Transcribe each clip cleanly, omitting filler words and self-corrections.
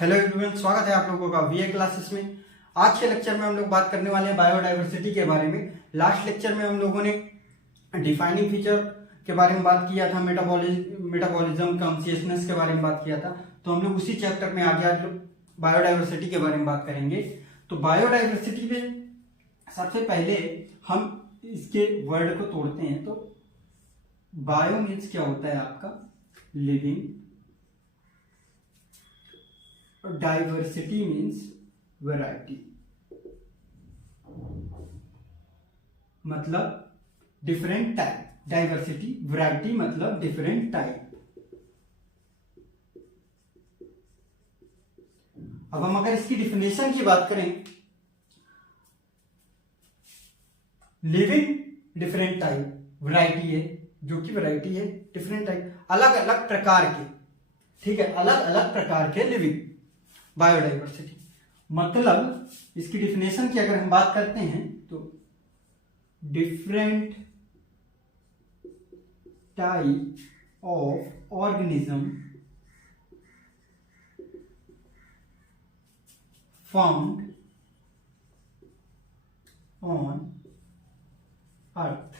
Hello everyone, स्वागत है आप लोगों का वीए क्लासेस में। आज के लेक्चर में हम लोग बात करने वाले हैं बायोडाइवर्सिटी के बारे में। लास्ट लेक्चर में हम लोगों ने डिफाइनिंग फीचर के बारे में बात किया था, मेटाबॉलिज्म, कॉन्शियसनेस के बारे में बात किया था। तो हम लोग उसी चैप्टर में आगे आज लोग बायोडाइवर्सिटी के बारे में बात करेंगे। तो बायोडाइवर्सिटी में सबसे पहले हम इसके वर्ड को तोड़ते हैं। तो बायो मीन्स क्या होता है आपका लिविंग, और डाइवर्सिटी मीन्स वैरायटी, मतलब डिफरेंट टाइप। डाइवर्सिटी, वैरायटी मतलब डिफरेंट टाइप। अब हम अगर इसकी डिफिनेशन की बात करें, लिविंग डिफरेंट टाइप, वैरायटी है जो कि वैरायटी है डिफरेंट टाइप, अलग अलग प्रकार के, ठीक है, अलग अलग प्रकार के लिविंग, बायोडाइवर्सिटी। मतलब इसकी डिफिनेशन की अगर हम बात करते हैं तो different type of organism found on earth.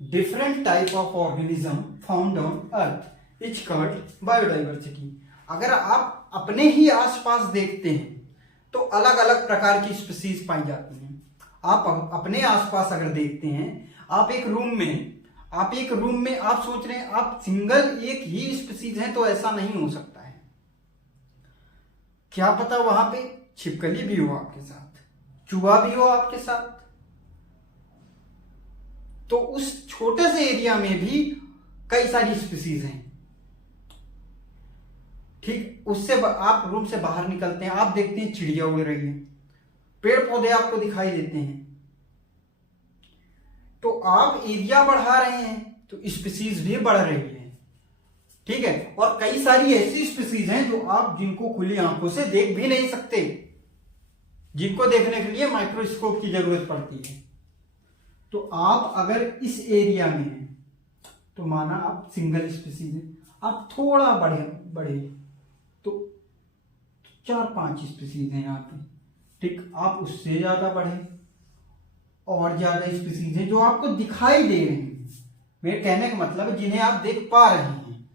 Different type of organism found on earth is called biodiversity. अगर आप अपने ही आसपास देखते हैं तो अलग अलग प्रकार की स्पीसीज पाई जाती हैं। आप अपने आसपास अगर देखते हैं, आप एक रूम में आप सोच रहे हैं आप सिंगल एक ही स्पीसीज हैं, तो ऐसा नहीं हो सकता है। क्या पता वहां पे छिपकली भी हो आपके साथ, चूहा भी हो आपके साथ। तो उस छोटे से एरिया में भी कई सारी स्पीसीज हैं, ठीक। उससे आप रूम से बाहर निकलते हैं, आप देखते हैं चिड़िया उड़ रही है, पेड़ पौधे आपको दिखाई देते हैं। तो आप एरिया बढ़ा रहे हैं तो स्पीसीज भी बढ़ रही है, ठीक है। और कई सारी ऐसी स्पीसीज हैं जो आप जिनको खुली आंखों से देख भी नहीं सकते, जिनको देखने के लिए माइक्रोस्कोप की जरूरत पड़ती है। तो आप अगर इस एरिया में हैं तो माना आप सिंगल स्पीसीज हैं, आप थोड़ा बढ़े तो 4-5 स्पीसीज हैं यहाँ पे, ठीक। आप उससे ज्यादा बढ़े और ज्यादा स्पीसीज हैं जो आपको दिखाई दे रहे हैं। मेरे कहने का मतलब जिन्हें आप देख पा रहे हैं,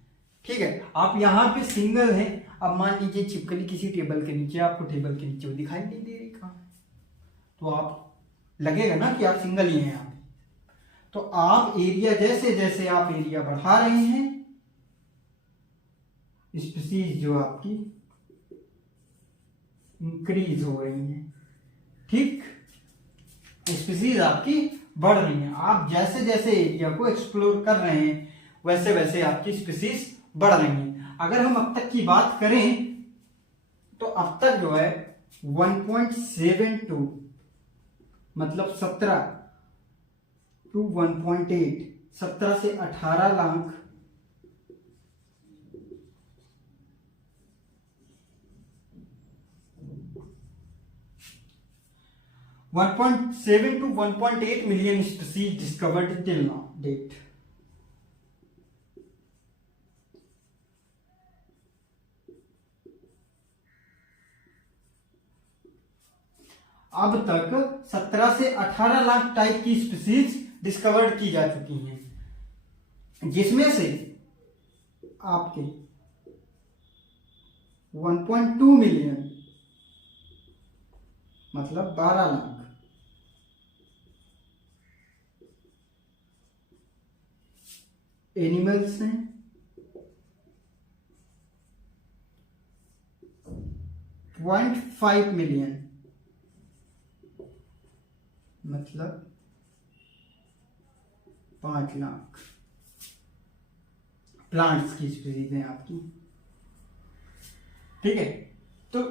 ठीक है। आप यहाँ पे सिंगल हैं, अब मान लीजिए छिपकली किसी टेबल के नीचे, आपको टेबल के नीचे वो दिखाई नहीं दे रही कहाँ, तो आप लगेगा ना कि आप सिंगल ही हैं यहाँ पे। तो आप एरिया, जैसे जैसे आप एरिया बढ़ा रहे हैं, स्पीसीज जो आपकी इंक्रीज हो रही है, ठीक। स्पीसीज आपकी बढ़ रही है। आप जैसे जैसे एरिया को एक्सप्लोर कर रहे हैं वैसे वैसे आपकी स्पीसीज बढ़ रही हैं। अगर हम अब तक की बात करें तो अब तक जो है 1.72 मतलब 17 to 1.8, 17 से 18 lakh 1.7 to 1.8 million species discovered till now date। अब तक 17 से 18 लाख टाइप की स्पीसीज डिस्कवर्ड की जा चुकी हैं, जिसमें से आपके 1.2 मिलियन मतलब 12 लाख एनिमल्स हैं, 0.5 मिलियन मतलब 5 लाख प्लांट्स की स्पीसीज हैं आपकी, ठीक है। तो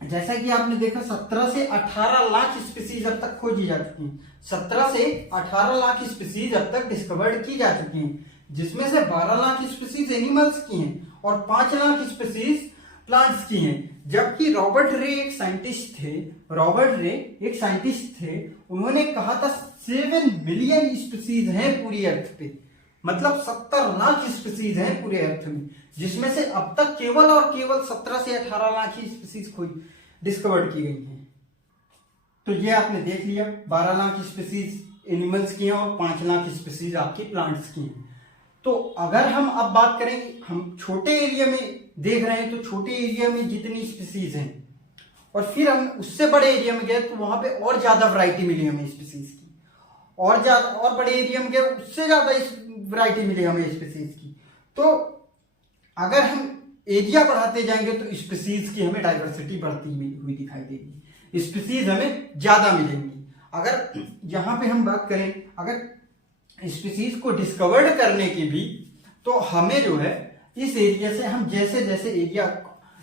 जैसा कि आपने देखा 17 से 18 लाख स्पीसीज अब तक खोजी जा चुकी हैं, 17 से 18 लाख स्पीसीज अब तक डिस्कवर्ड की जा चुकी हैं, जिसमें से 12 लाख स्पीसीज एनिमल्स की हैं और 5 लाख स्पीसीज प्लांट्स की हैं। जबकि रॉबर्ट रे एक साइंटिस्ट थे, उन्होंने कहा था 7 मिलियन स्पीसीज हैं पूरी अर्थ पे। मतलब 70 लाख स्पीसीज हैं पूरे अर्थ में, जिसमें से अब तक केवल और केवल 17 से 18 लाख ही स्पीसीज खोज डिस्कवर्ड की गई हैं। तो ये आपने देख लिया 12 लाख स्पीसीज एनिमल्स की हैं और 5 लाख स्पीसीज आपकी प्लांट्स की हैं। तो अगर हम अब बात करें, हम छोटे एरिया में देख रहे हैं, तो छोटे एरिया में जितनी स्पीसीज हैं और फिर हम उससे बड़े एरिया में गए तो वहां पे और ज्यादा वैरायटी मिली हमें स्पीसीज की, और ज्यादा, और बड़े एरिया में गए उससे ज्यादा वैरायटी मिली हमें स्पीसीज की। तो अगर हम एरिया बढ़ाते जाएंगे तो स्पीसीज की हमें डाइवर्सिटी बढ़ती हुई दिखाई देगी, स्पीसीज हमें ज्यादा मिलेंगी। अगर यहां पे हम बात करें, अगर स्पीसीज को डिस्कवर्ड करने की भी, तो हमें जो है इस एरिया से हम जैसे जैसे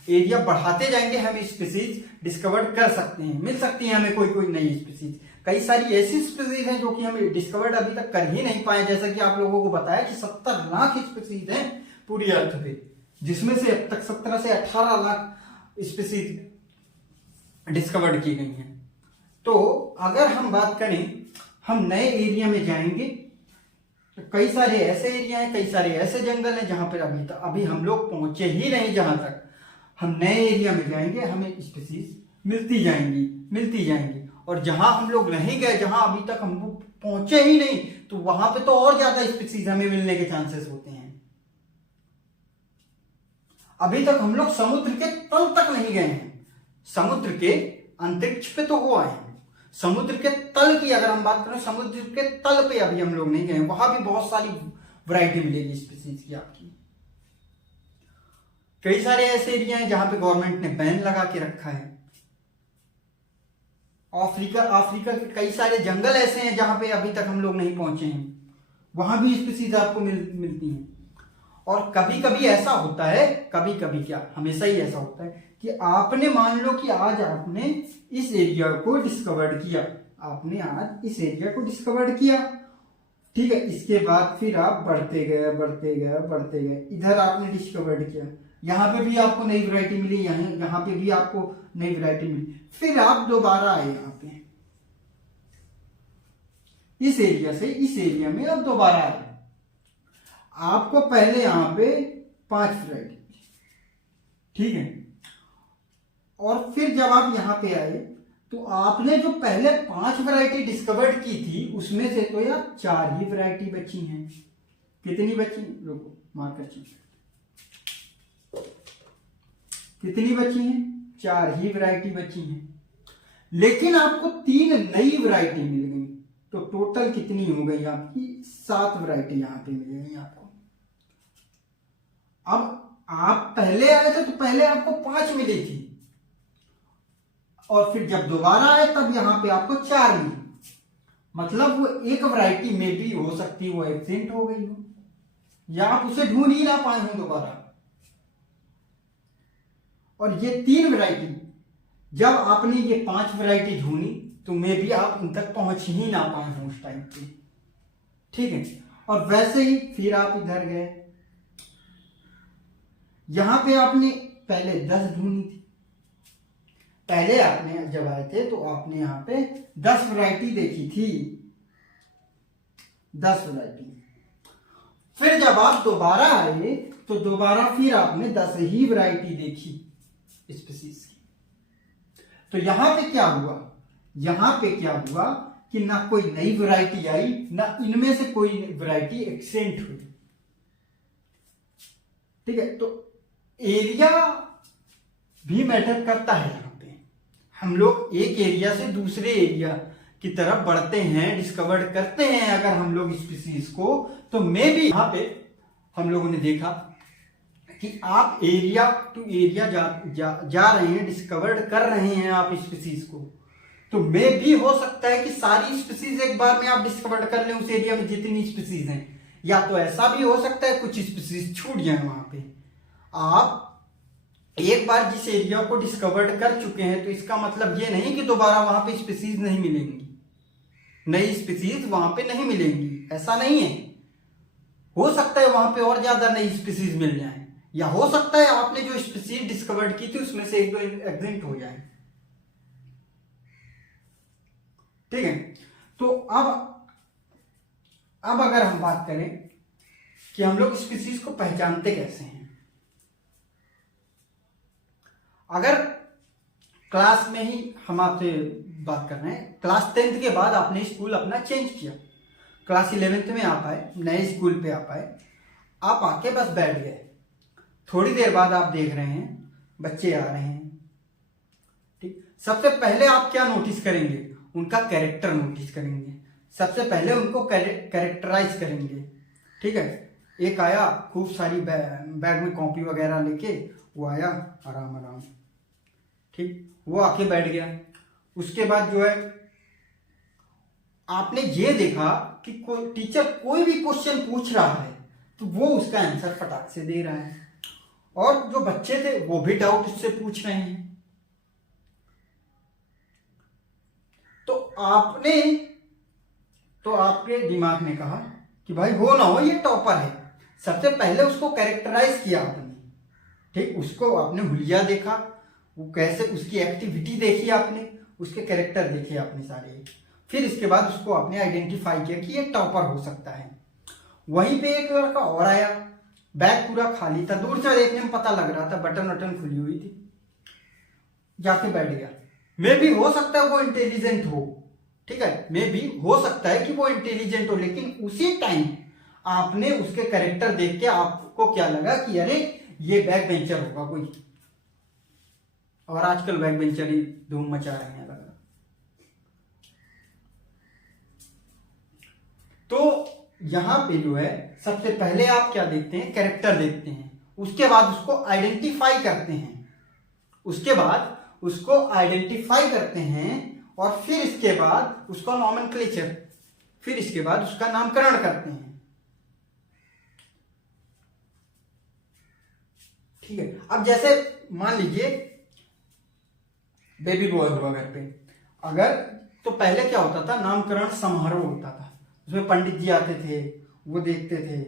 एरिया बढ़ाते जाएंगे हम स्पीसीज डिस्कवर्ड कर सकते हैं, मिल सकती है हमें कोई कोई नई स्पीसीज। कई सारी ऐसी स्पीसीज हैं जो कि हम डिस्कवर्ड अभी तक कर ही नहीं पाए, जैसा कि आप लोगों को बताया कि 70 लाख स्पीसीज हैं पूरी अर्थ पे, जिसमें से अब तक 17 से 18 लाख स्पीसीज डिस्कवर्ड की गई हैं। तो अगर हम बात करें, हम नए एरिया में जाएंगे तो कई सारे ऐसे एरिया हैं, कई सारे ऐसे जंगल हैं जहां पर अभी हम लोग पहुंचे ही नहीं। जहां तक हम नए एरिया में जाएंगे हमें स्पीसीज मिलती जाएंगी, और जहां हम लोग नहीं गए, जहां अभी तक हम लोग पहुंचे ही नहीं, तो वहां पे तो और ज्यादा स्पीसीज हमें मिलने के चांसेस होते हैं। अभी तक हम लोग समुद्र के तल तक नहीं गए हैं, समुद्र के अंतरिक्ष पे तो हो आए हैं, समुद्र के तल की अगर हम बात करें, समुद्र के तल पे अभी हम लोग नहीं गए, वहां भी बहुत सारी वैरायटी मिलेगी स्पीसीज की आपकी। कई सारे ऐसे एरिया हैं जहां पे गवर्नमेंट ने बैन लगा के रखा है। अफ्रीका के कई सारे जंगल ऐसे हैं जहां पे अभी तक हम लोग नहीं पहुंचे हैं, वहां भी स्पीसीज आपको मिलती हैं। और कभी कभी ऐसा होता है, कभी कभी क्या, हमेशा ही ऐसा होता है कि आपने, मान लो कि आज आपने इस एरिया को डिस्कवर्ड किया, आपने आज इस एरिया को डिस्कवर्ड किया, ठीक है। इसके बाद फिर आप बढ़ते गए, इधर आपने डिस्कवर्ड किया, यहां पे भी आपको नई वैरायटी मिली, यहां पे भी आपको नई वैरायटी मिली, फिर आप दोबारा आए यहाँ पे, इस एरिया से इस एरिया में आप दोबारा आए, आपको पहले यहां पे 5 वैरायटी, ठीक है। और फिर जब आप यहां पे आए तो आपने जो पहले 5 वैरायटी डिस्कवर्ड की थी, उसमें से तो यार 4 ही वैरायटी बची हैं। कितनी बची? रुको, मार्कर चेंज, कितनी बची हैं? 4 ही वैरायटी बची हैं, लेकिन आपको 3 नई वैरायटी मिल गई, तो टोटल कितनी हो गई आपकी? 7 वैरायटी यहां पे मिल गई आपको। अब आप पहले आए थे तो पहले आपको 5 मिली थी, और फिर जब दोबारा आए तब यहां पे आपको 4 मिली, मतलब वो एक वैरायटी में भी हो सकती है वो एब्सेंट हो गई हो, या आप उसे ढूंढ ही ना पाए हो दोबारा। और ये 3 वैरायटी, जब आपने ये 5 वैरायटी ढूंढी तो मे भी आप इन तक पहुंच ही ना पाए हो उस टाइम पे, ठीक है। और वैसे ही फिर आप इधर गए, यहां पे आपने पहले 10 ढूंढी थी, पहले आपने जब आए थे तो आपने यहां पे 10 वैरायटी देखी थी, 10 वैरायटी। फिर जब आप दोबारा आए तो दोबारा फिर आपने 10 ही वैरायटी देखी स्पीसीज की। तो यहां पे क्या हुआ? यहां पे क्या हुआ कि ना कोई नई वैरायटी आई, ना इनमें से कोई वैरायटी एक्सेंट हुई, ठीक है। तो एरिया भी मैटर करता है। यहां पे हम लोग एक एरिया से दूसरे एरिया की तरफ बढ़ते हैं, डिस्कवर करते हैं अगर हम लोग स्पीसीज को, तो मे भी यहां पे हम लोगों ने देखा कि आप एरिया टू एरिया जा रहे हैं, डिस्कवर्ड कर रहे हैं आप स्पीसीज को, तो मे भी हो सकता है कि सारी स्पीसीज एक बार में आप डिस्कवर्ड कर लें उस एरिया में जितनी स्पीसीज हैं, या तो ऐसा भी हो सकता है कुछ स्पीसीज छूट जाए वहां पे। आप एक बार जिस एरिया को डिस्कवर्ड कर चुके हैं तो इसका मतलब ये नहीं कि दोबारा वहां पे स्पीसीज नहीं मिलेंगी, नई स्पीसीज वहां पे नहीं मिलेंगी, ऐसा नहीं है। हो सकता है वहां पे और ज्यादा नई स्पीसीज मिल जाए, या हो सकता है आपने जो स्पीसीज डिस्कवर्ड की थी उसमें से 1-2 एग्जिट हो जाए, ठीक है। तो अब अगर हम बात करें कि हम लोग स्पीसीज को पहचानते कैसे हैं। अगर क्लास में ही हम आपसे बात कर रहे हैं, क्लास 10th के बाद आपने स्कूल अपना चेंज किया, क्लास 11th में आप आए, नए स्कूल पे आप आए, आप आके बस बैठ गए। थोड़ी देर बाद आप देख रहे हैं बच्चे आ रहे हैं, ठीक। सबसे पहले आप क्या नोटिस करेंगे? उनका कैरेक्टर नोटिस करेंगे। सबसे पहले उनको कैरेक्टराइज करेंगे, ठीक है। एक आया खूब सारी बैग में कॉपी वगैरह लेके, वो आया आराम आराम, ठीक, वो आके बैठ गया। उसके बाद जो है आपने ये देखा कि कोई टीचर कोई भी क्वेश्चन पूछ रहा है तो वो उसका आंसर फटाक से दे रहा है, और जो बच्चे थे वो भी डाउट उससे पूछ रहे हैं। तो आपके दिमाग में कहा कि भाई हो ना हो ये टॉपर है। सबसे पहले उसको कैरेक्टराइज किया आपने, ठीक, उसको आपने हुलिया देखा, वो कैसे, उसकी एक्टिविटी देखी आपने, उसके कैरेक्टर देखे आपने सारे। फिर इसके बाद उसको आपने आइडेंटिफाई किया कि ये टॉपर हो सकता है। वहीं पे एक लड़का और आया, बैग पूरा खाली था, दूर से देखने में पता लग रहा था, बटन वटन खुली हुई थी, जाके बैठ गया। मे भी हो सकता है वो इंटेलिजेंट हो, ठीक है, मे भी हो सकता है कि वो इंटेलिजेंट हो, लेकिन उसी टाइम आपने उसके कैरेक्टर देख के आपको क्या लगा कि अरे ये बैक बेंचर होगा कोई, और आजकल बैक बेंचर ही धूम मचा रहे हैं लग रहा। तो यहां पे जो है सबसे पहले आप क्या देखते हैं? कैरेक्टर देखते हैं, उसके बाद उसको आइडेंटिफाई करते हैं, और फिर इसके बाद उसका नॉमेनक्लेचर, फिर इसके बाद उसका नामकरण करते हैं, ठीक है। अब जैसे मान लीजिए बेबी बॉय हुआ घर पे, अगर तो पहले क्या होता था, नामकरण समारोह होता था, उसमें पंडित जी आते थे, वो देखते थे।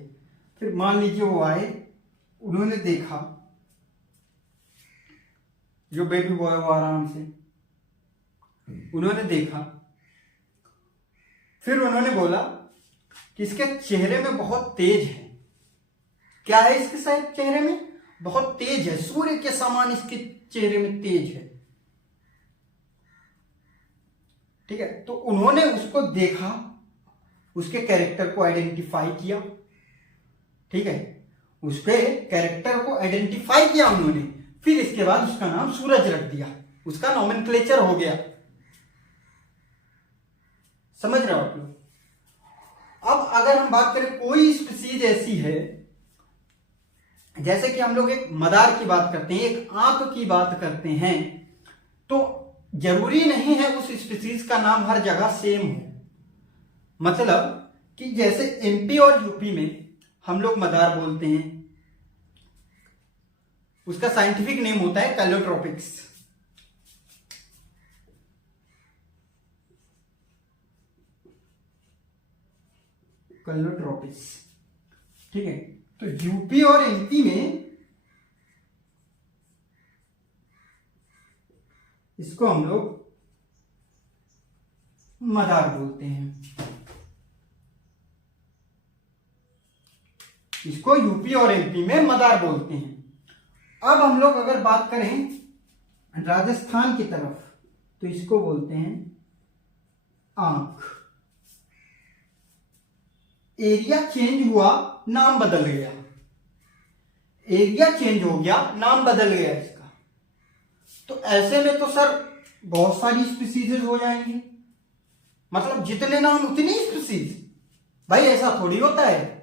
फिर मान लीजिए वो आए, उन्होंने देखा जो बेबी बॉय हुआ आराम से, उन्होंने देखा, फिर उन्होंने बोला कि इसके चेहरे में बहुत तेज है। क्या है इसके शायद चेहरे में? बहुत तेज है, सूर्य के समान इसके चेहरे में तेज है, ठीक है। तो उन्होंने उसको देखा, उसके कैरेक्टर को आइडेंटिफाई किया, ठीक है, उसके कैरेक्टर को आइडेंटिफाई किया उन्होंने, फिर इसके बाद उसका नाम सूरज रख दिया, उसका नॉमेनक्लेचर हो गया। समझ रहे हो आप लोग? अब अगर हम बात करें कोई स्पीसीज ऐसी है, जैसे कि हम लोग एक मदार की बात करते हैं, एक आंख की बात करते हैं, तो जरूरी नहीं है उस स्पीसीज का नाम हर जगह सेम हो। मतलब कि जैसे एमपी और यूपी में हम लोग मदार बोलते हैं, उसका साइंटिफिक नेम होता है कैलोट्रोपिक्स, ठीक है। तो यूपी और एमपी में इसको हम लोग मदार बोलते हैं, इसको यूपी और एमपी में मदार बोलते हैं। अब हम लोग अगर बात करें राजस्थान की तरफ, तो इसको बोलते हैं आंख। एरिया चेंज हुआ, नाम बदल गया, एरिया चेंज हो गया, नाम बदल गया इसका। तो ऐसे में तो सर बहुत सारी स्पीसीज हो जाएंगी, मतलब जितने नाम उतनी स्पीसीज। भाई ऐसा थोड़ी होता है।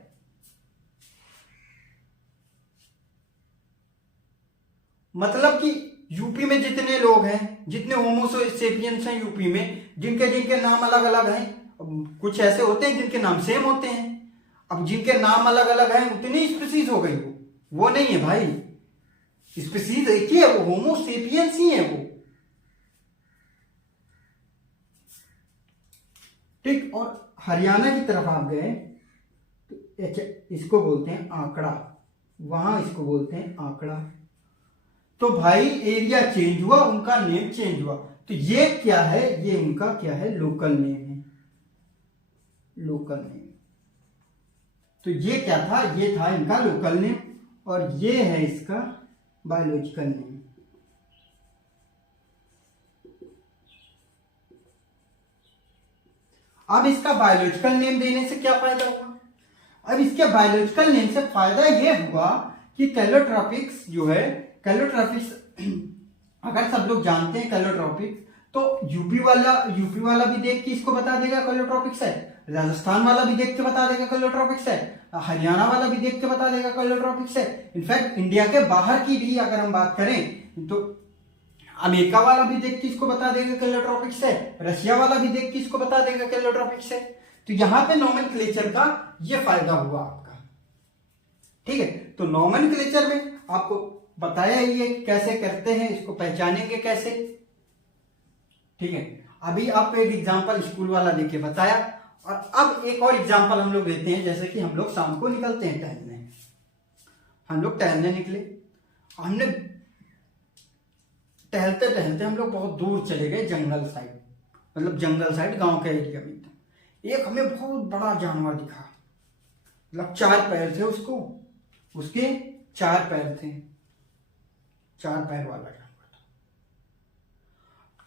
मतलब कि यूपी में जितने लोग हैं, जितने होमोसेपियंस हैं यूपी में, जिनके जिनके नाम अलग अलग हैं, कुछ ऐसे होते हैं जिनके नाम सेम होते हैं। अब जिनके नाम अलग अलग हैं उतनी स्पीसीज हो गई, वो नहीं है भाई, स्पीसीज एक ही है, वो होमोसेपियंस ही है वो, ठीक। और हरियाणा की तरफ आप गए तो इसको बोलते हैं आंकड़ा, वहां इसको बोलते हैं आंकड़ा। तो भाई एरिया चेंज हुआ, उनका नेम चेंज हुआ। तो ये क्या है? ये उनका क्या है? लोकल नेम है, लोकल नेम। तो ये क्या था, ये था इनका लोकल नेम और ये है इसका बायोलॉजिकल नेम। अब इसका बायोलॉजिकल नेम देने से क्या फायदा हुआ? अब इसके बायोलॉजिकल नेम से फायदा ये हुआ कि कैलोट्रॉपिक्स जो है, कैलोट्रॉपिक्स अगर सब लोग जानते हैं कैलोट्रॉपिक्स, तो यूपी वाला भी देख के इसको बता देगा कैलोट्रॉपिक्स है, राजस्थान वाला भी देख के बता देगा कैलोट्रॉपिक्स है, हरियाणा वाला भी देख के बता देगा कैलोट्रॉपिक्स है। इनफैक्ट इंडिया के बाहर की भी अगर हम बात करें तो अमेरिका वाला भी देख के इसको बता देगा कैलोट्रॉपिक्स है, रशिया वाला भी देख के इसको बता देगा कैलोट्रॉपिक्स है। तो यहां पे नोमेनक्लेचर का ये फायदा हुआ आपका। ठीक है, तो नोमेनक्लेचर में आपको बताया ही है कैसे करते हैं, इसको पहचानेंगे कैसे। ठीक है, अभी आपको एक एग्जांपल स्कूल वाला देके बताया, और अब एक और एग्जांपल हम लोग लेते हैं। जैसे कि हम लोग शाम को निकलते हैं टहलने, हम लोग टहलने निकले, हमने टहलते टहलते हम लोग बहुत दूर चले गए जंगल साइड, मतलब जंगल साइड गांव के एरिया में। एक हमें बहुत बड़ा जानवर दिखा, मतलब 4 पैर थे उसको, उसके 4 पैर थे, 4 पैर वाला जानवर था,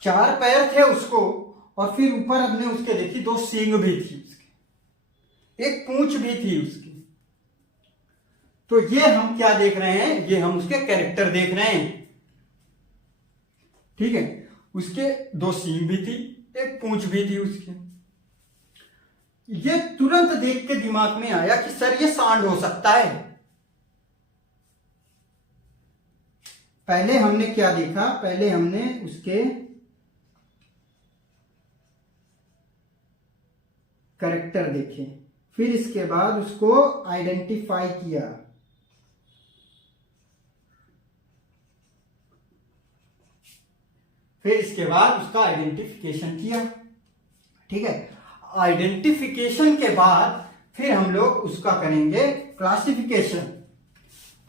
4 पैर थे उसको, और फिर ऊपर हमने उसके देखी 2 सींग भी थी उसके, एक पूंछ भी थी उसकी। तो ये हम क्या देख रहे हैं, ये हम उसके कैरेक्टर देख रहे हैं। ठीक है, उसके 2 सींग भी थी, एक पूंछ भी थी उसकी। ये तुरंत देख के दिमाग में आया कि सर ये सांड हो सकता है। पहले हमने क्या देखा, पहले हमने उसके कैरेक्टर देखे, फिर इसके बाद उसको आइडेंटिफाई किया, फिर इसके बाद उसका आइडेंटिफिकेशन किया। ठीक है, आइडेंटिफिकेशन के बाद फिर हम लोग उसका करेंगे क्लासिफिकेशन,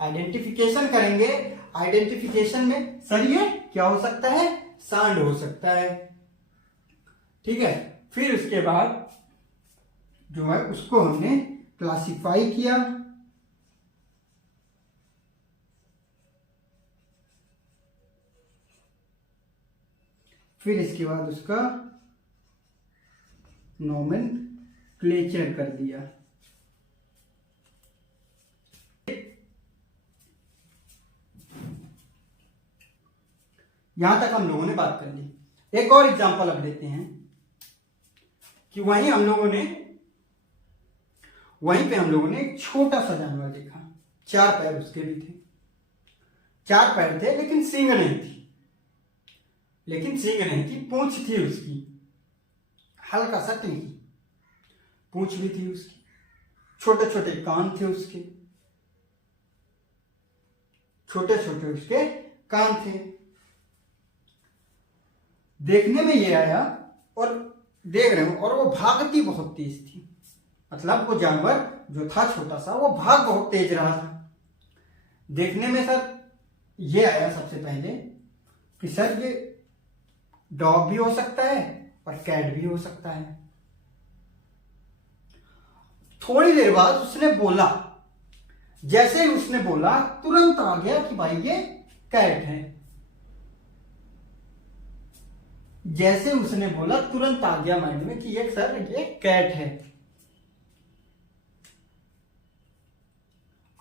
आइडेंटिफिकेशन करेंगे। आइडेंटिफिकेशन में सर ये क्या हो सकता है, सांड हो सकता है। ठीक है, फिर उसके बाद जो है उसको हमने क्लासिफाई किया, फिर इसके बाद उसका नोमेनक्लेचर कर दिया। यहां तक हम लोगों ने बात कर ली। एक और एग्जांपल अब लेते हैं कि वहीं पे हम लोगों ने एक छोटा सा जानवर देखा, 4 पैर उसके भी थे, 4 पैर थे लेकिन सींग नहीं थी, पूंछ थी उसकी, हल्का सा टिकी पूंछ भी थी उसकी, छोटे छोटे कान थे उसके, छोटे छोटे उसके कान थे। देखने में ये आया और देख रहे हो, और वो भागती बहुत तेज थी, मतलब वो जानवर जो था छोटा सा वो भाग बहुत तेज रहा था। देखने में सर ये आया सबसे पहले कि सर ये डॉग भी हो सकता है और कैट भी हो सकता है। थोड़ी देर बाद उसने बोला, जैसे ही उसने बोला तुरंत आ गया कि भाई ये कैट है। जैसे उसने बोला तुरंत आ गया माइंड में कि ये सर ये कैट है।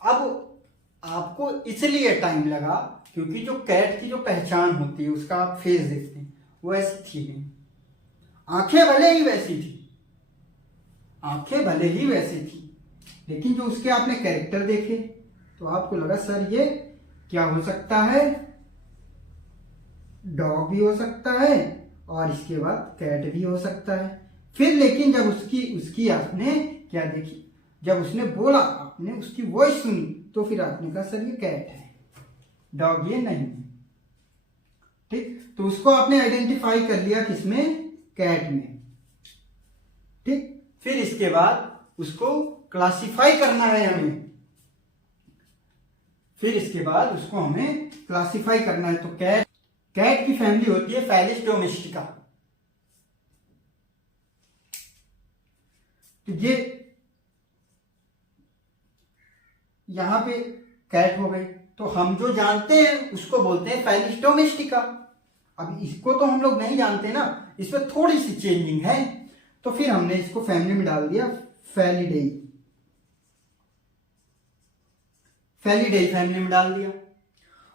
अब आपको इसलिए टाइम लगा क्योंकि जो कैट की जो पहचान होती है, उसका आप फेस देखते हैं, वो ऐसी थी नहीं। आंखें भले ही वैसी थी, लेकिन जो उसके आपने कैरेक्टर देखे तो आपको लगा सर ये क्या हो सकता है, डॉग भी हो सकता है और इसके बाद कैट भी हो सकता है। फिर लेकिन जब उसकी आपने क्या देखी, जब उसने बोला, आपने उसकी वॉइस सुनी, तो फिर आपने कहा सर ये कैट है, डॉग ये नहीं है। ठीक, तो उसको आपने आइडेंटिफाई कर लिया किसमें, कैट में। ठीक, फिर इसके बाद उसको क्लासिफाई करना है हमें, फिर इसके बाद उसको हमें क्लासिफाई करना है। तो कैट की फैमिली होती है फेलिस डोमेस्टिका। तो ये यहाँ पे कैट हो गई, तो हम जो जानते हैं उसको बोलते हैं फेलिस डोमेस्टिका। अब इसको तो हम लोग नहीं जानते ना, इसमें थोड़ी सी चेंजिंग है, तो फिर हमने इसको फैमिली में डाल दिया फेलिडेई, फेलिडेई फैमिली में डाल दिया।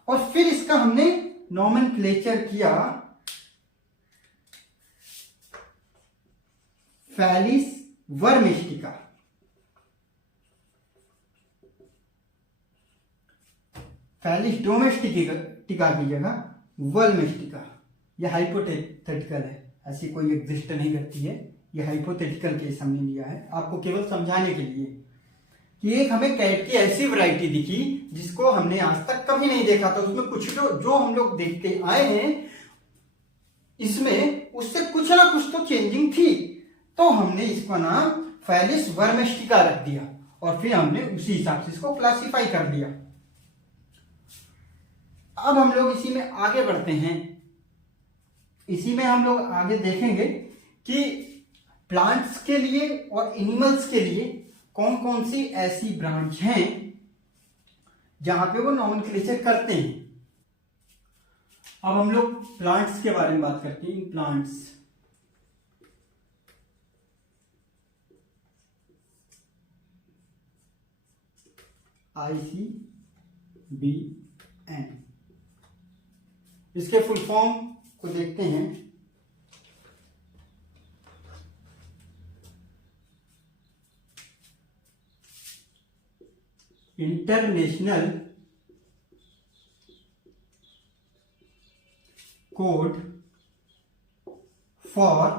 और फिर इसका हमने नोमेनक्लेचर किया फेलिस वर्मेस्टिका। फेलिस डोमेस्टिका की जगह वर्मेस्टिका। यह हाइपोथेटिकल है, ऐसी कोई एग्जिस्ट नहीं करती है, यह हाइपोथेटिकल केस हमने लिया है आपको केवल समझाने के लिए कि एक हमें कैट की ऐसी वैरायटी दिखी जिसको हमने आज तक कभी नहीं देखा था। उसमें कुछ जो हम लोग देखते आए हैं इसमें उससे कुछ ना कुछ तो चेंजिंग थी, तो हमने इसका नाम फेलिस वर्मेस्टिका रख दिया और फिर हमने उसी हिसाब से इसको क्लासिफाई कर दिया। अब हम लोग इसी में आगे बढ़ते हैं। इसी में हम लोग आगे देखेंगे कि प्लांट्स के लिए और एनिमल्स के लिए कौन कौन सी ऐसी ब्रांच हैं जहां पे वो नोमेनक्लेचर करते हैं। अब हम लोग प्लांट्स के बारे में बात करते हैं। प्लांट्स, ICBN, इसके फुल फॉर्म को देखते हैं। International code for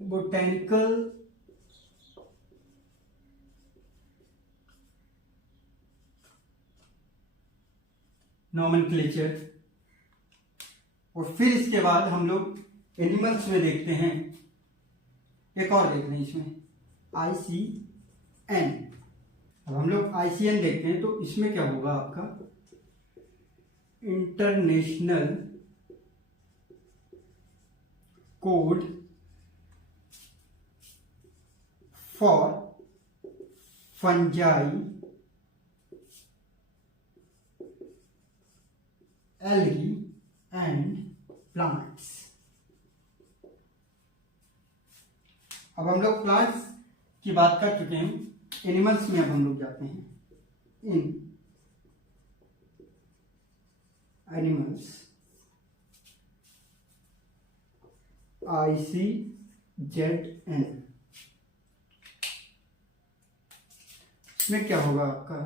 botanical nomenclature. और फिर इसके बाद हम लोग एनिमल्स में देखते हैं, एक और देख रहे हैं इसमें ICN। अब हम लोग ICN देखते हैं तो इसमें क्या होगा आपका international code for fungi, algae and plants. अब हम लोग प्लांट्स की बात कर चुके हैं, एनिमल्स में अब हम लोग जाते हैं। इन एनिमल्स ICZN, इसमें क्या होगा आपका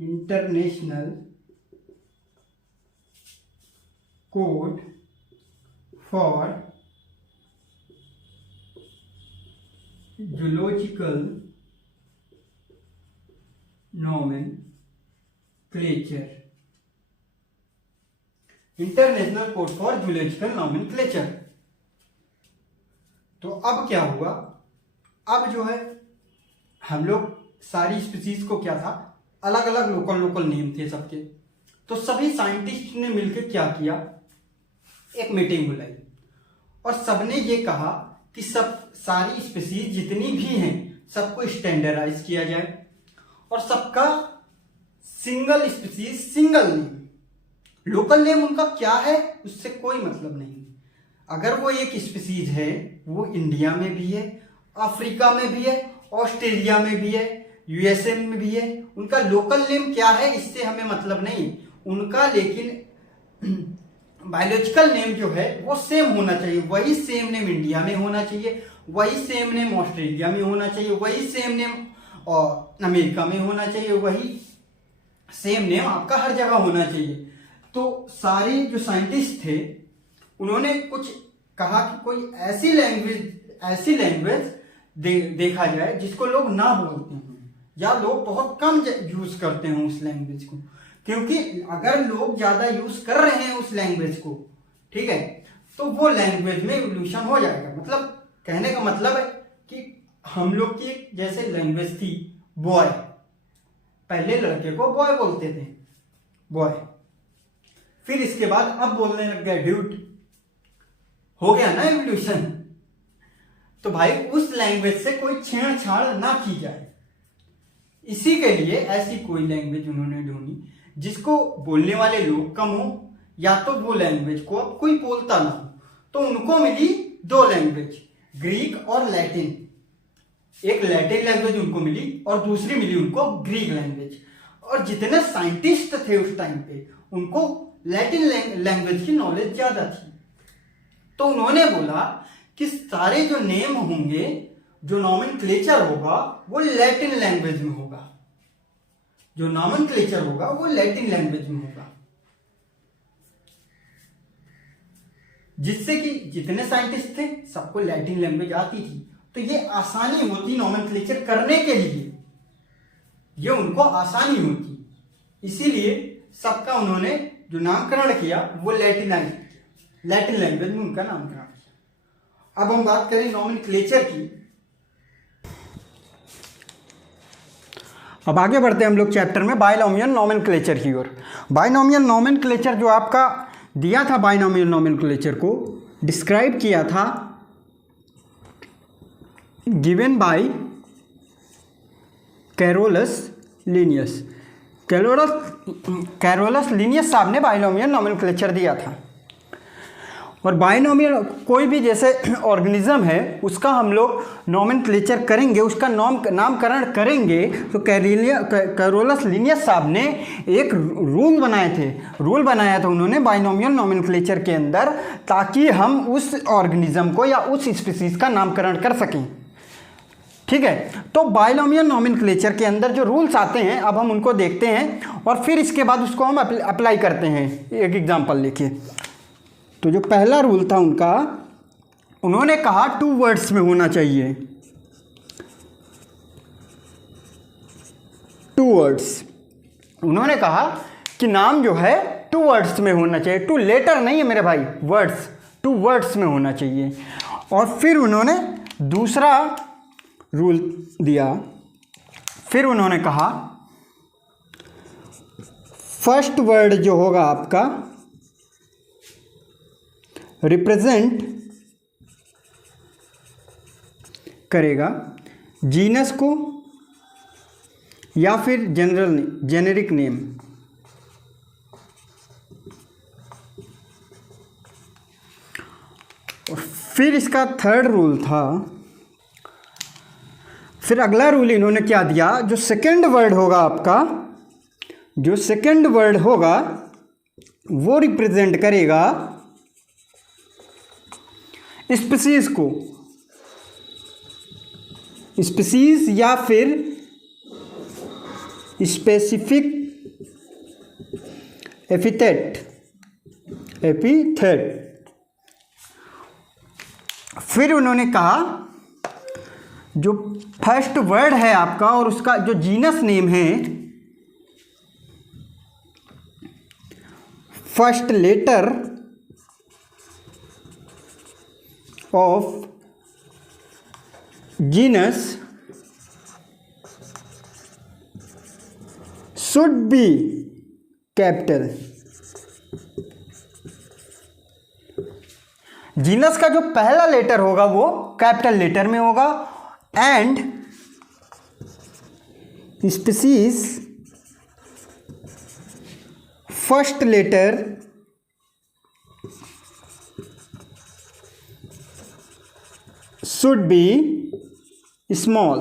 international code for zoological nomenclature. International code for zoological nomenclature. तो अब क्या हुआ, अब जो है हम लोग सारी स्पीसीज को क्या था, अलग अलग लोकल नेम थे सबके, तो सभी साइंटिस्ट ने मिलकर क्या किया, एक मीटिंग बुलाई और सबने ये कहा कि सब सारी स्पीसीज जितनी भी हैं सबको स्टैंडर्डाइज किया जाए और सबका single species single name, local name उनका क्या है उससे कोई मतलब नहीं। अगर वो एक स्पीसीज है वो इंडिया में भी है, अफ्रीका में भी है, ऑस्ट्रेलिया में भी है, यूएसए में भी है, उनका लोकल नेम क्या है इससे हमें मतलब नहीं उनका, लेकिन बायोलॉजिकल नेम जो है वो सेम होना चाहिए। वही सेम नेम इंडिया में होना चाहिए, वही सेम नेम ऑस्ट्रेलिया में होना चाहिए, वही सेम नेम और अमेरिका में होना चाहिए, वही सेम नेम आपका हर जगह होना चाहिए। तो सारे जो साइंटिस्ट थे उन्होंने कुछ कहा कि कोई ऐसी लैंग्वेज देखा जाए जिसको लोग ना बोलते हैं या लोग बहुत कम यूज करते हैं उस लैंग्वेज को, क्योंकि अगर लोग ज्यादा यूज कर रहे हैं उस लैंग्वेज को, ठीक है, तो वो लैंग्वेज में इवोल्यूशन हो जाएगा। मतलब कहने का मतलब है कि हम लोग की जैसे लैंग्वेज थी बॉय, पहले लड़के को बॉय बोलते थे, बॉय, फिर इसके बाद अब बोलने लग गए ड्यूड, हो गया ना इवोल्यूशन। तो भाई उस लैंग्वेज से कोई छेड़छाड़ ना की जाए। इसी के लिए ऐसी कोई लैंग्वेज उन्होंने ढूंढी जिसको बोलने वाले लोग कम हो, या तो वो लैंग्वेज को अब कोई बोलता ना हो। तो उनको मिली दो लैंग्वेज, ग्रीक और लैटिन। एक लैटिन लैंग्वेज उनको मिली और दूसरी मिली उनको ग्रीक लैंग्वेज। और जितने साइंटिस्ट थे उस टाइम पे उनको लैटिन लैंग्वेज की नॉलेज ज्यादा थी। तो उन्होंने बोला कि सारे जो नेम होंगे, जो नॉमेनक्लेचर होगा वो लैटिन लैंग्वेज में होगा, जो नॉमेनक्लेचर होगा वो लैटिन लैंग्वेज में होगा, जिससे कि जितने साइंटिस्ट थे सबको लैटिन लैंग्वेज आती थी। तो ये आसानी होती नॉमेनक्लेचर करने के लिए, ये उनको आसानी होती, इसीलिए सबका उन्होंने जो नामकरण किया वो लैटिन लैंग्वेज में उनका नामकरण किया। अब हम बात करें नॉमेनक्लेचर की। अब आगे बढ़ते हैं हम लोग चैप्टर में बाइनोमियल नॉमेनक्लेचर की ओर। बाइनोमियल नॉमेनक्लेचर जो आपका दिया था, बाइनोमियल नॉमेनक्लेचर को डिस्क्राइब किया था given by Carolus Linnaeus. Carolus Linnaeus साहब ने बाइनोमियल नॉमेनक्लेचर दिया था। और बाइनोमियल कोई भी जैसे ऑर्गेनिज्म है उसका हम लोग नॉमेनक्लेचर करेंगे, उसका नामकरण करेंगे। तो कैरोलस लीनियस साहब ने एक रूल बनाया था उन्होंने बाइनोमियल नॉमेनक्लेचर के अंदर, ताकि हम उस ऑर्गेनिज्म को या उस स्पीसीज का नामकरण कर सकें। ठीक है, तो बाइनोमियल नॉमेनक्लेचर के अंदर जो रूल्स आते हैं अब हम उनको देखते हैं और फिर इसके बाद उसको हम अप्लाई करते हैं। एक एग्जांपल लिखिए। तो जो पहला रूल था उनका, उन्होंने कहा 2 वर्ड्स में होना चाहिए। 2 वर्ड्स, उन्होंने कहा कि नाम जो है 2 वर्ड्स में होना चाहिए। 2 लेटर नहीं है मेरे भाई, वर्ड्स, 2 वर्ड्स में होना चाहिए। और फिर उन्होंने दूसरा रूल दिया। फिर उन्होंने कहा फर्स्ट वर्ड जो होगा आपका रिप्रेजेंट करेगा जीनस को या फिर जेनेरिक नेम। फिर इसका थर्ड रूल था, फिर अगला रूल इन्होंने क्या दिया, जो सेकंड वर्ड होगा आपका, जो सेकंड वर्ड होगा वो रिप्रेजेंट करेगा स्पीसीज को, स्पीसीज या फिर स्पेसिफिक एपिथेट। फिर उन्होंने कहा जो फर्स्ट वर्ड है आपका और उसका जो जीनस नेम है, first letter of genus should be capital. Genus का जो पहला लेटर होगा वो कैपिटल लेटर में होगा, and species first letter should be small.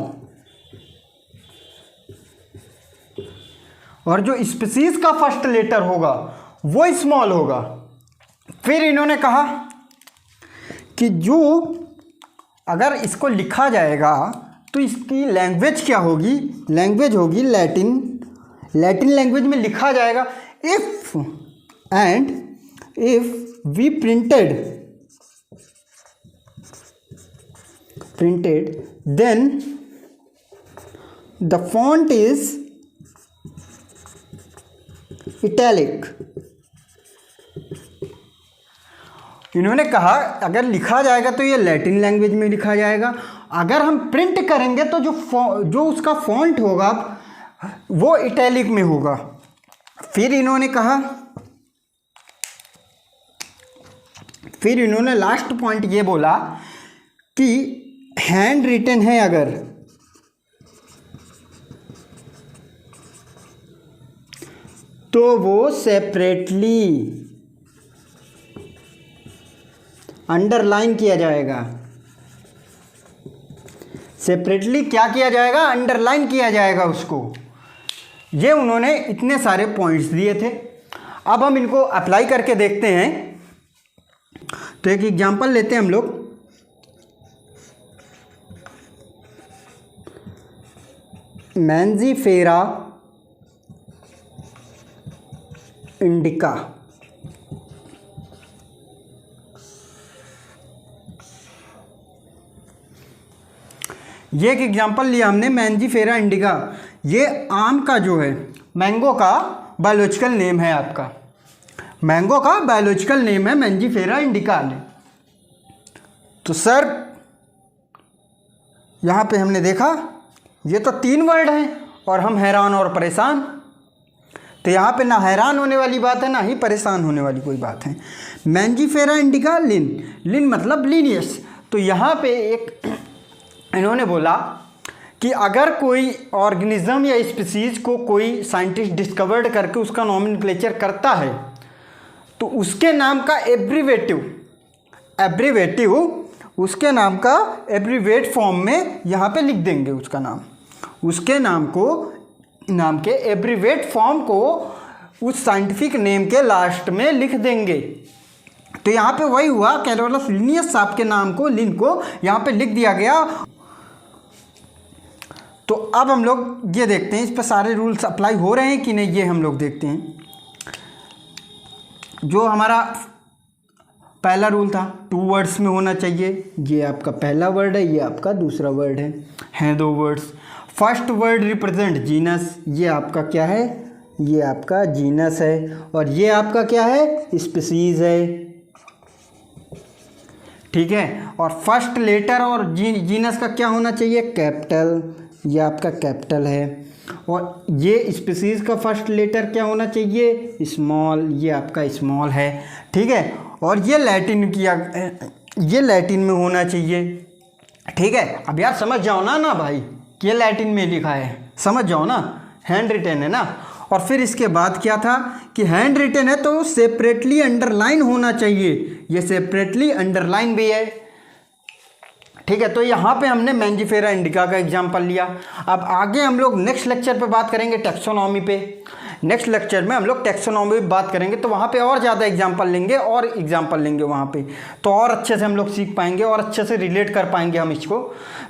और जो स्पीसीज का फर्स्ट लेटर होगा वो स्मॉल होगा। फिर इन्होंने कहा कि जो अगर इसको लिखा जाएगा तो इसकी लैंग्वेज क्या होगी, लैंग्वेज होगी लैटिन। लैटिन लैंग्वेज में लिखा जाएगा। If we printed then the font is italic. इन्होंने कहा अगर लिखा जाएगा तो ये लैटिन लैंग्वेज में लिखा जाएगा, अगर हम प्रिंट करेंगे तो जो उसका फॉन्ट होगा वो इटैलिक में होगा। फिर इन्होंने लास्ट पॉइंट ये बोला कि हैंड रिटन है अगर, तो वो सेपरेटली अंडरलाइन किया जाएगा। सेपरेटली क्या किया जाएगा? अंडरलाइन किया जाएगा उसको। ये उन्होंने इतने सारे पॉइंट्स दिए थे। अब हम इनको अप्लाई करके देखते हैं। तो एक एग्जांपल लेते हैं हम लोग। मैंजीफेरा इंडिका, ये एक एग्जांपल लिया हमने मैंजीफेरा इंडिका। ये आम का जो है, मैंगो का बायोलॉजिकल नेम है आपका, मैंगो का बायोलॉजिकल नेम है मैंजीफेरा इंडिका। तो सर यहाँ पे हमने देखा ये तो 3 वर्ड हैं और हम हैरान और परेशान। तो यहाँ पे ना हैरान होने वाली बात है, ना ही परेशान होने वाली कोई बात है। मैंजीफेरा इंडिका लिन, लिन मतलब लीनियस। तो यहाँ पे एक इन्होंने बोला कि अगर कोई ऑर्गेनिज्म या स्पीसीज को कोई साइंटिस्ट डिस्कवर्ड करके उसका नॉमेनक्लेचर करता है तो उसके नाम का एब्रीवेटिव उसके नाम का एब्रीवेट फॉर्म में यहाँ पे लिख देंगे उसका नाम, उसके नाम के एब्रीवेट फॉर्म को उस साइंटिफिक नेम के लास्ट में लिख देंगे। तो यहाँ पे वही हुआ, कैरोलस लिनियस साहब के नाम को, लिन को यहाँ पे लिख दिया गया। तो अब हम लोग ये देखते हैं इस पर सारे रूल्स अप्लाई हो रहे हैं कि नहीं, ये हम लोग देखते हैं। जो हमारा पहला रूल था 2 वर्ड्स में होना चाहिए, ये आपका पहला वर्ड है, ये आपका दूसरा वर्ड है 2 words. First word represent genus, ये आपका क्या है? ये आपका जीनस है। और ये आपका क्या है? स्पीसीज है, ठीक है। और फर्स्ट लेटर और जीनस का क्या होना चाहिए? कैपिटल, ये आपका कैपिटल है। और ये स्पीसीज का फर्स्ट लेटर क्या होना चाहिए? स्मॉल, ये आपका स्मॉल है, ठीक है। और ये लैटिन में होना चाहिए, ठीक है। अब यार समझ जाओ ना भाई, ये लैटिन में लिखा है, समझ जाओ ना, हैंड रिटन है ना। और फिर इसके बाद क्या था कि हैंड रिटन है तो सेपरेटली अंडरलाइन होना चाहिए, ये सेपरेटली अंडरलाइन भी है, ठीक है। तो यहाँ पे हमने मैंजीफेरा इंडिका का एग्जांपल लिया। अब आगे हम लोग नेक्स्ट लेक्चर पे बात करेंगे टैक्सोनॉमी पे। नेक्स्ट लेक्चर में हम लोग टैक्सोनॉमी पे बात करेंगे, तो वहाँ पे और ज़्यादा एग्जांपल लेंगे वहाँ पे, तो और अच्छे से हम लोग सीख पाएंगे और अच्छे से रिलेट कर पाएंगे हम इसको।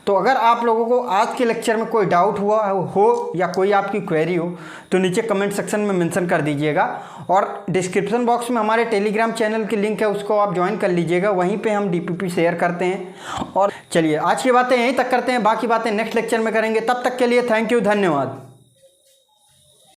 तो अगर आप लोगों को आज के लेक्चर में कोई डाउट हुआ हो या कोई आपकी क्वेरी हो तो नीचे कमेंट सेक्शन में मेंशन कर दीजिएगा। और डिस्क्रिप्शन बॉक्स में हमारे टेलीग्राम चैनल की लिंक है, उसको आप ज्वाइन कर लीजिएगा, वहीं पे हम DPP शेयर करते हैं। और चलिए आज की बातें यहीं तक करते हैं, बाकी बातें नेक्स्ट लेक्चर में करेंगे। तब तक के लिए थैंक यू, धन्यवाद।